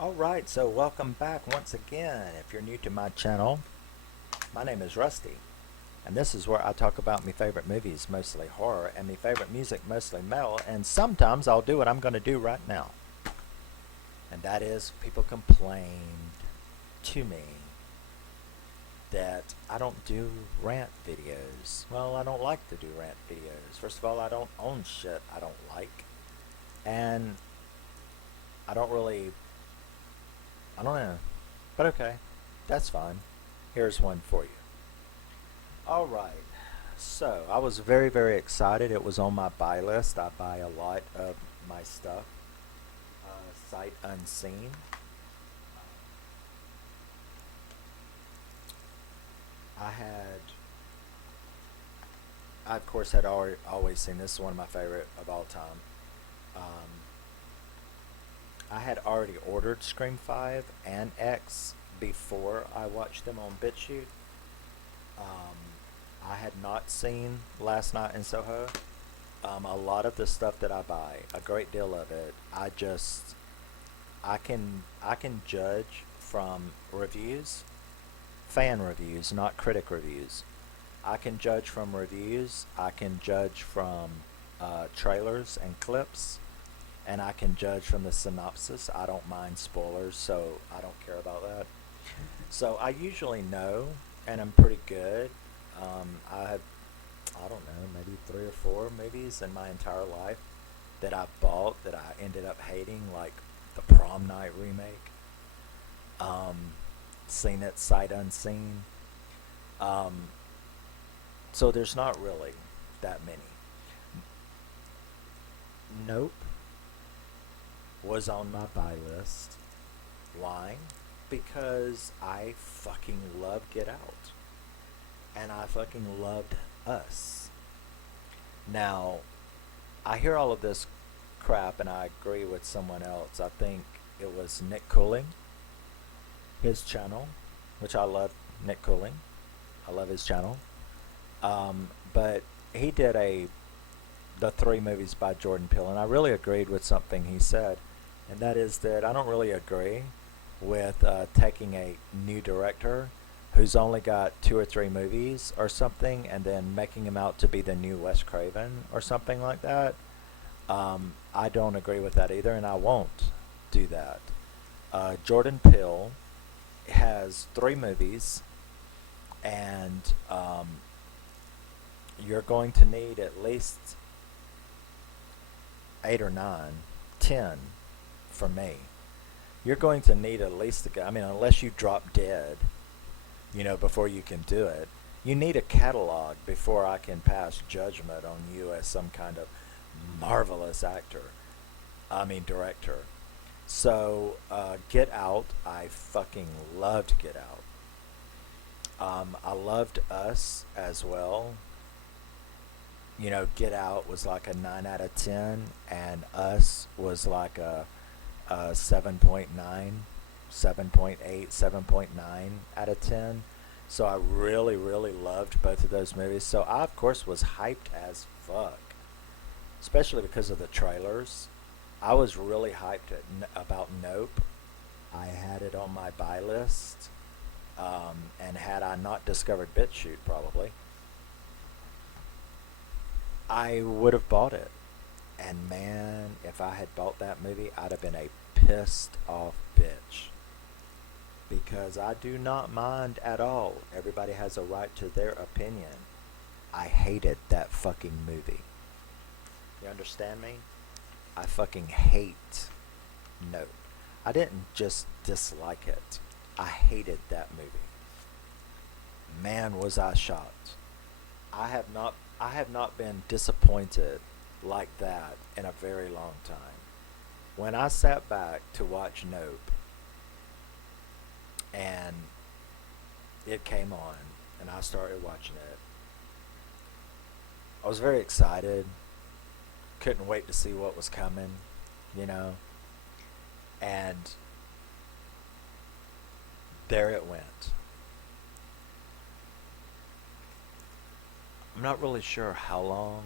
Alright, so welcome back once again. If you're new to my channel, my name is Rusty, and this is where I talk about my favorite movies, mostly horror, and my favorite music, mostly metal, and sometimes I'll do what I'm going to do right now. And that is, people complained to me that I don't do rant videos. Well, I don't like to do rant videos. First of all, I don't own shit I don't like, and I don't really I don't know. But okay, that's fine. Here's one for you. Alright, so I was very, very excited. It was on my buy list. I buy a lot of my stuff sight unseen. I had, I of course had always seen this is one of my favorite of all time. Um, I had already ordered Scream 5 and X before I watched them on BitChute. Um, I had not seen Last Night in Soho. A lot of the stuff that I buy, a great deal of it, I can judge from reviews, fan reviews, not critic reviews. I can judge from reviews. I can judge from trailers and clips, and I can judge from the synopsis. I don't mind spoilers, so I don't care about that. So I usually know, and I'm pretty good. I have, I don't know, maybe three or four movies in my entire life that I bought that I ended up hating, like the Prom Night remake. Um, Seen it sight unseen. Um, so there's not really that many. Nope was on my buy list. Why? Because I fucking love Get Out. And I fucking loved Us. Now, I hear all of this crap and I agree with someone else. I think it was Nick Cooling, his channel, which I love Nick Cooling. I love his channel. But he did the three movies by Jordan Peele, and I really agreed with something he said, and that is that I don't really agree with taking a new director who's only got two or three movies or something and then making him out to be the new Wes Craven or something like that. I don't agree with that either, and I won't do that. Jordan Peele has three movies, and you're going to need at least eight or nine, 10 for me. You're going to need at least, I mean, unless you drop dead, before you can do it, you need a catalog before I can pass judgment on you as some kind of marvelous actor. I mean, director. So, Get Out, I fucking loved Get Out. I loved Us as well. Get Out was like a 9 out of 10, and Us was like a 7.9, 7.8, 7.9 out of 10. So I really, really loved both of those movies. So I, of course, was hyped as fuck, especially because of the trailers. I was really hyped about Nope. I had it on my buy list, and had I not discovered BitChute, probably, I would have bought it. And man, if I had bought that movie, I'd have been a pissed off bitch. Because I do not mind at all. Everybody has a right to their opinion. I hated that fucking movie. You understand me? I fucking hate Nope. I didn't just dislike it. I hated that movie. Man, was I shocked. I have not been disappointed like that in a very long time. When I sat back to watch Nope and it came on and I started watching it, I was very excited. Couldn't wait to see what was coming, you know, and there it went. I'm not really sure how long.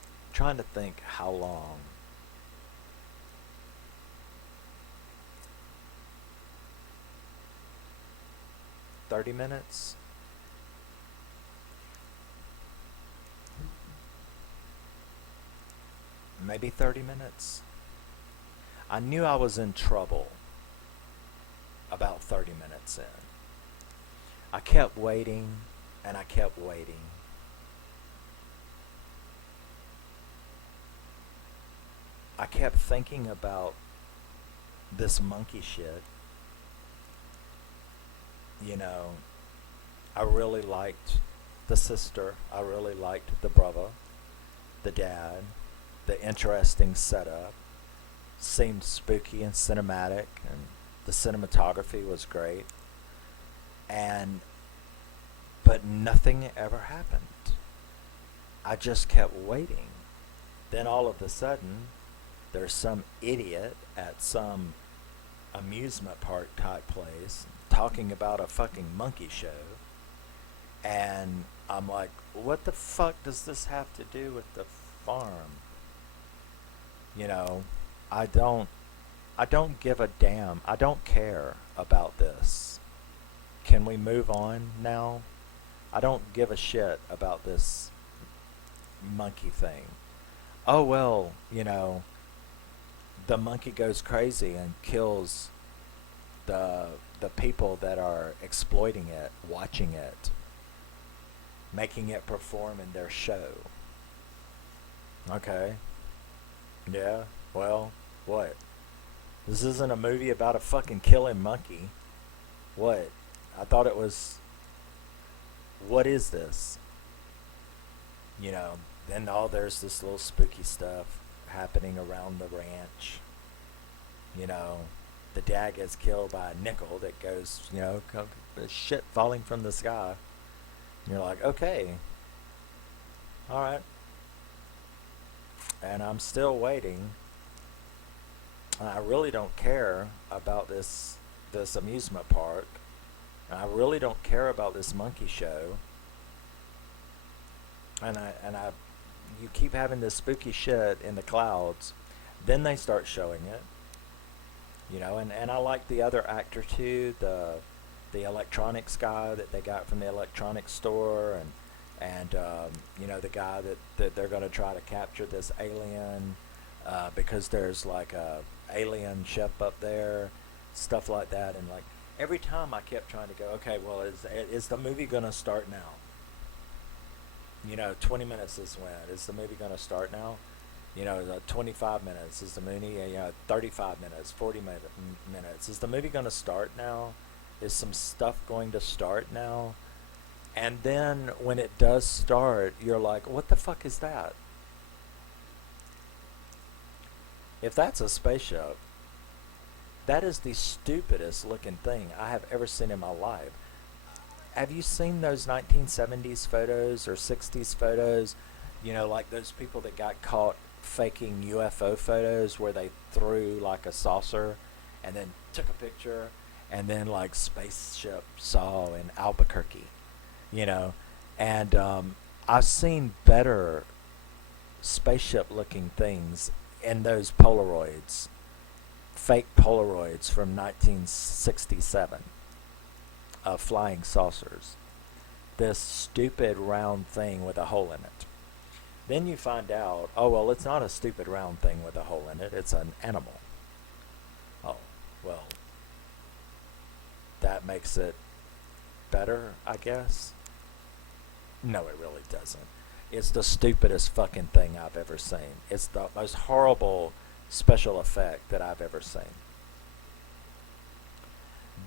I'm trying to think how long 30 minutes. Maybe 30 minutes. I knew I was in trouble about 30 minutes in. I kept waiting and I kept waiting. I kept thinking about this monkey shit. You know, I really liked the sister. I really liked the brother, the dad, the interesting setup. Seemed spooky and cinematic, and the cinematography was great. And but nothing ever happened. I just kept waiting. Then all of a sudden, there's some idiot at some amusement park type place talking about a fucking monkey show. And I'm like, what the fuck does this have to do with the farm? You know, I don't give a damn. I don't care about this. Can we move on now? I don't give a shit about this monkey thing. Oh well, you know, the monkey goes crazy and kills the people that are exploiting it, watching it, making it perform in their show. Okay. Yeah, well, what? This isn't a movie about a fucking killing monkey. What? I thought it was... What is this? You know, then there's this little spooky stuff happening around the ranch. You know, the dad gets killed by a nickel that goes, you know, shit falling from the sky. And you're like, okay. Alright. And I'm still waiting. I really don't care about this amusement park. I really don't care about this monkey show. And you keep having this spooky shit in the clouds. Then they start showing it. You know, and I like the other actor too, the electronics guy that they got from the electronics store, and you know, the guy that they're going to try to capture this alien because there's like a alien ship up there, stuff like that. And like every time I kept trying to go, okay, well, is the movie going to start now? You know, 20 minutes is when. Is the movie going to start now? You know, 25 minutes is the movie, you know, 35 minutes, 40 minutes. Is the movie going to start now? Is some stuff going to start now? And then when it does start, you're like, what the fuck is that? If that's a spaceship, that is the stupidest looking thing I have ever seen in my life. Have you seen those 1970s photos or 60s photos? You know, like those people that got caught faking UFO photos where they threw like a saucer and then took a picture, and then like spaceship saw in Albuquerque, you know. And I've seen better spaceship looking things in those Polaroids, fake Polaroids from 1967 of flying saucers. This stupid round thing with a hole in it. Then you find out, oh, well, it's not a stupid round thing with a hole in it. It's an animal. Oh, well, that makes it better, I guess. No, it really doesn't. It's the stupidest fucking thing I've ever seen. It's the most horrible special effect that I've ever seen.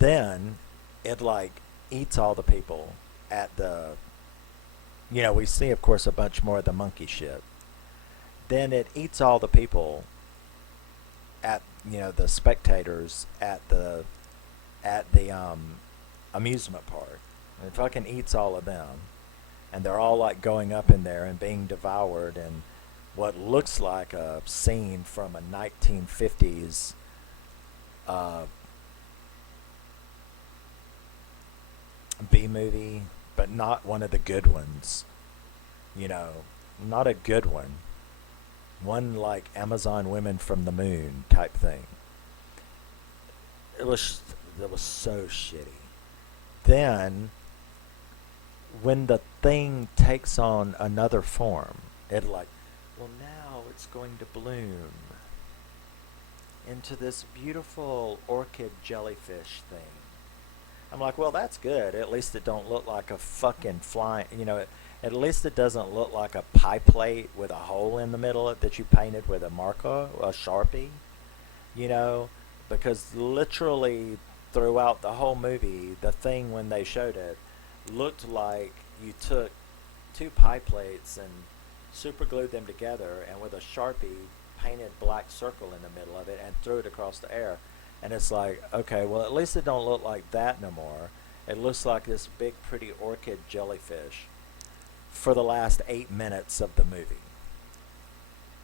Then it like eats all the people at the... You know, we see, of course, a bunch more of the monkey shit. Then it eats all the people at, you know, the spectators at the amusement park. It fucking eats all of them. And they're all like going up in there and being devoured in what looks like a scene from a 1950s B-movie, but not one of the good ones. You know, not a good one. One like Amazon Women from the Moon type thing. It was so shitty. then when the thing takes on another form, it like, well, now it's going to bloom into this beautiful orchid jellyfish thing. I'm like, well, that's good. At least it don't look like a fucking flying, at least it doesn't look like a pie plate with a hole in the middle of it that you painted with a marker, a Sharpie, you know, because literally throughout the whole movie, the thing when they showed it looked like you took two pie plates and super glued them together and with a Sharpie painted black circle in the middle of it and threw it across the air. And it's like, okay, well, at least it don't look like that no more. It looks like this big pretty orchid jellyfish for the last 8 minutes of the movie.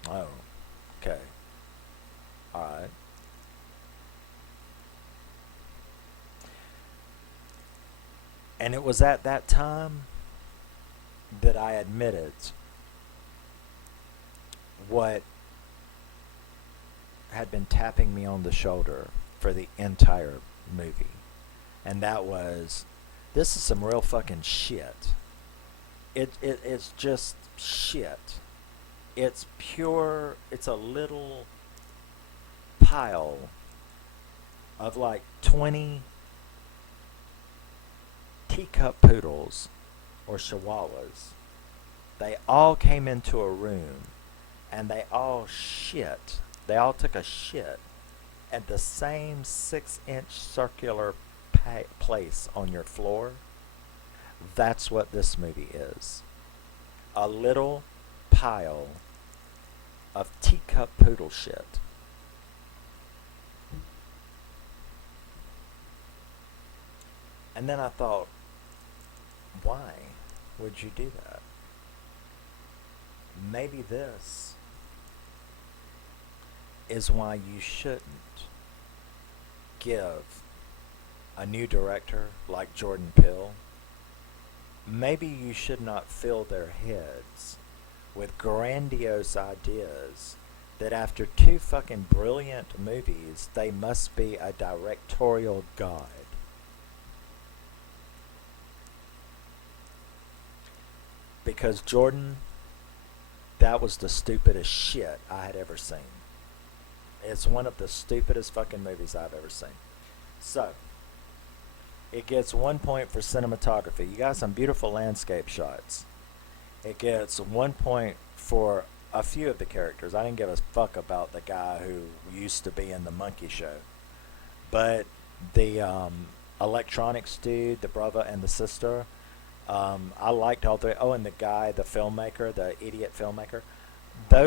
Oh, okay. All right. And it was at that time that I admitted what had been tapping me on the shoulder for the entire movie. And that was, this is some real fucking shit. It's just shit. It's pure, it's a little pile of like 20 teacup poodles or chihuahuas. They all came into a room and they all shit. They all took a shit at the same 6-inch circular place on your floor. That's what this movie is. A little pile of teacup poodle shit. And then I thought, why would you do that? Maybe this is why you shouldn't give a new director like Jordan Peele, maybe you should not fill their heads with grandiose ideas that after 2 fucking brilliant movies, they must be a directorial god. Because Jordan, that was the stupidest shit I had ever seen. It's one of the stupidest fucking movies I've ever seen. So, it gets 1 point for cinematography. You got some beautiful landscape shots. It gets 1 point for a few of the characters. I didn't give a fuck about the guy who used to be in the Monkey Show. But the electronics dude, the brother and the sister, I liked all three. Oh, and the guy, the filmmaker, the idiot filmmaker. That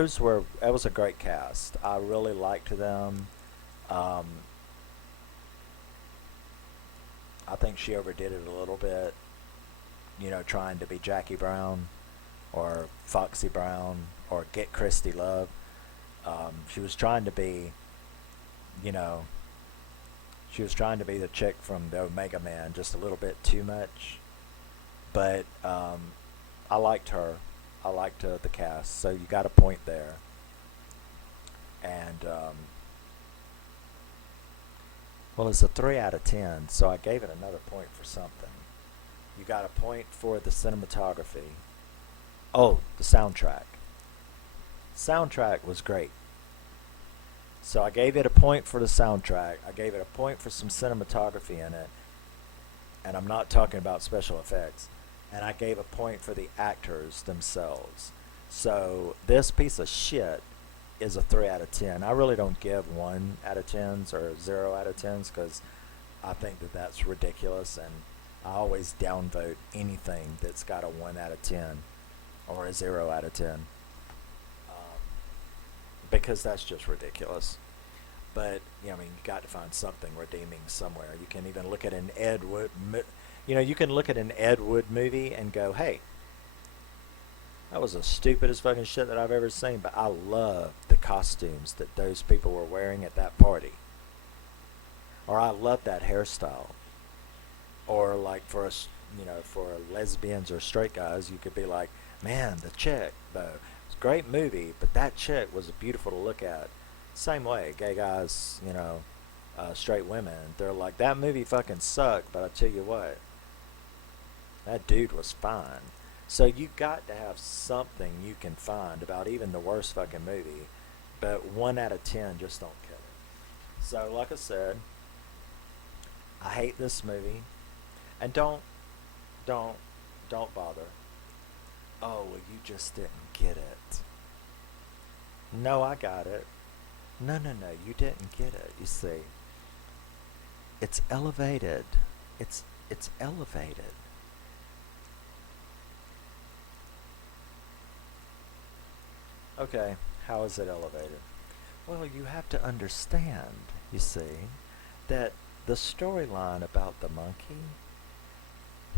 was a great cast. I really liked them. I think she overdid it a little bit, trying to be Jackie Brown or Foxy Brown or Get Christy Love. She was trying to be, the chick from the Omega Man just a little bit too much. But I liked her. I liked the cast. So you got a point there. And, well, it's a 3 out of 10, so I gave it another point for something. You got a point for the cinematography. Oh, the soundtrack. Soundtrack was great. So I gave it a point for the soundtrack. I gave it a point for some cinematography in it. And I'm not talking about special effects. And I gave a point for the actors themselves. So this piece of shit is a 3 out of 10. I really don't give 1 out of 10s or 0 out of 10s because I think that that's ridiculous, and I always downvote anything that's got a 1 out of 10 or a 0 out of 10 because that's just ridiculous. But you got to find something redeeming somewhere. You can even look at an Ed Wood. You can look at an Ed Wood movie and go, hey, that was the stupidest fucking shit that I've ever seen, but I love the costumes that those people were wearing at that party. Or I love that hairstyle. Or like for lesbians or straight guys, you could be like, man, the chick, though, it's a great movie, but that chick was beautiful to look at. Same way, gay guys, straight women, they're like, that movie fucking sucked, but I tell you what, That dude was fine. So you got to have something you can find about even the worst fucking movie, but 1 out of 10 just don't cut it. So like I said, I hate this movie, and don't, don't bother. Oh, well, you just didn't get it. No, I got it. No, no, no, you didn't get it. You see, it's elevated. It's elevated. Okay, how is it elevated? Well, you have to understand, you see, that the storyline about the monkey,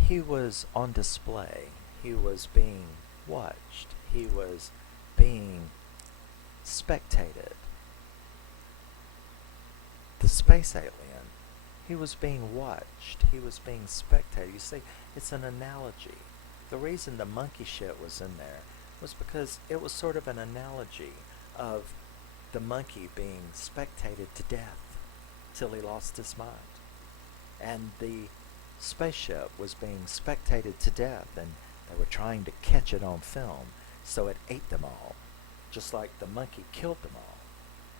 he was on display. He was being watched. He was being spectated. The space alien, he was being watched. He was being spectated. You see, it's an analogy. The reason the monkey shit was in there was because it was sort of an analogy of the monkey being spectated to death till he lost his mind. And the spaceship was being spectated to death, and they were trying to catch it on film, so it ate them all, just like the monkey killed them all.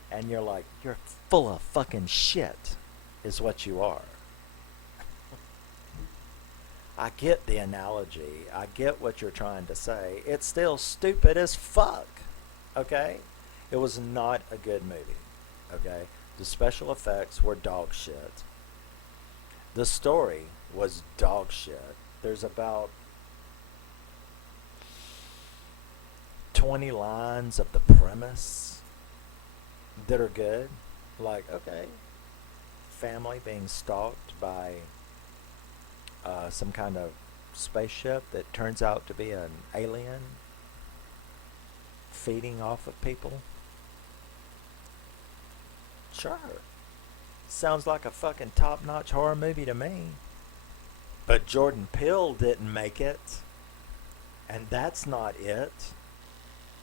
And you're like, you're full of fucking shit, is what you are. I get the analogy. I get what you're trying to say. It's still stupid as fuck. Okay? It was not a good movie. Okay? The special effects were dog shit. The story was dog shit. There's about 20 lines of the premise that are good. Like, okay, family being stalked by some kind of spaceship that turns out to be an alien feeding off of people. Sure. Sounds like a fucking top-notch horror movie to me. But Jordan Peele didn't make it. And that's not it.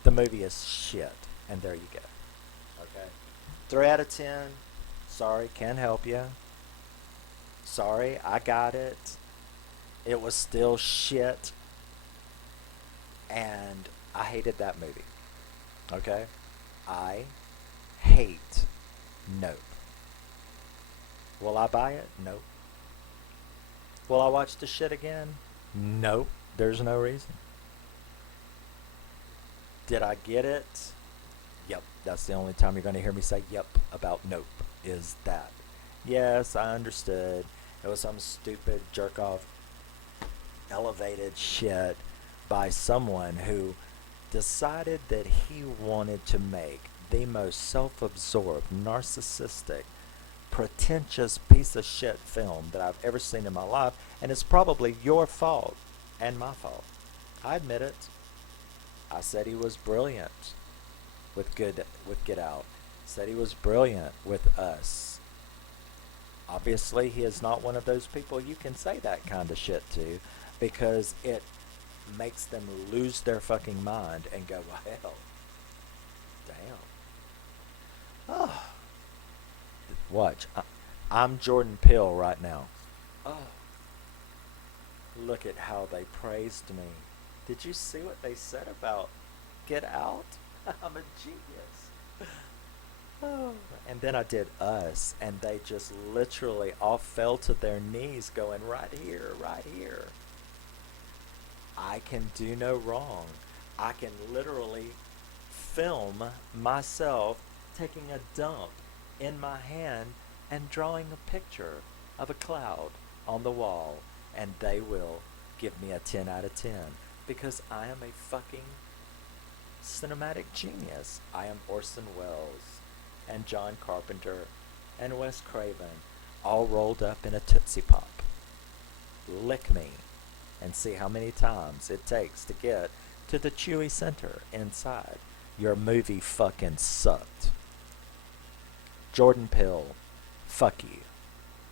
The movie is shit. And there you go. Okay? 3 out of 10. Sorry, can't help you. Sorry, I got it. It was still shit. And I hated that movie. Okay? I hate Nope. Will I buy it? Nope. Will I watch the shit again? Nope. There's no reason. Did I get it? Yep. That's the only time you're going to hear me say yep about Nope, is that. Yes, I understood. It was some stupid jerk off elevated shit by someone who decided that he wanted to make the most self-absorbed, narcissistic, pretentious piece of shit film that I've ever seen in my life, and it's probably your fault and my fault. I admit it. I said he was brilliant with Get Out. Said he was brilliant with Us. Obviously, he is not one of those people you can say that kind of shit to, because it makes them lose their fucking mind and go, well, hell, damn. Oh. Watch. I'm Jordan Peele right now. Oh. Look at how they praised me. Did you see what they said about Get Out? I'm a genius. Oh. And then I did Us, and they just literally all fell to their knees going, right here, right here. I can do no wrong. I can literally film myself taking a dump in my hand and drawing a picture of a cloud on the wall, and they will give me a 10 out of 10 because I am a fucking cinematic genius. I am Orson Welles and John Carpenter and Wes Craven all rolled up in a Tootsie Pop. Lick me and see how many times it takes to get to the chewy center inside. Your movie fucking sucked. Jordan Peele, fuck you.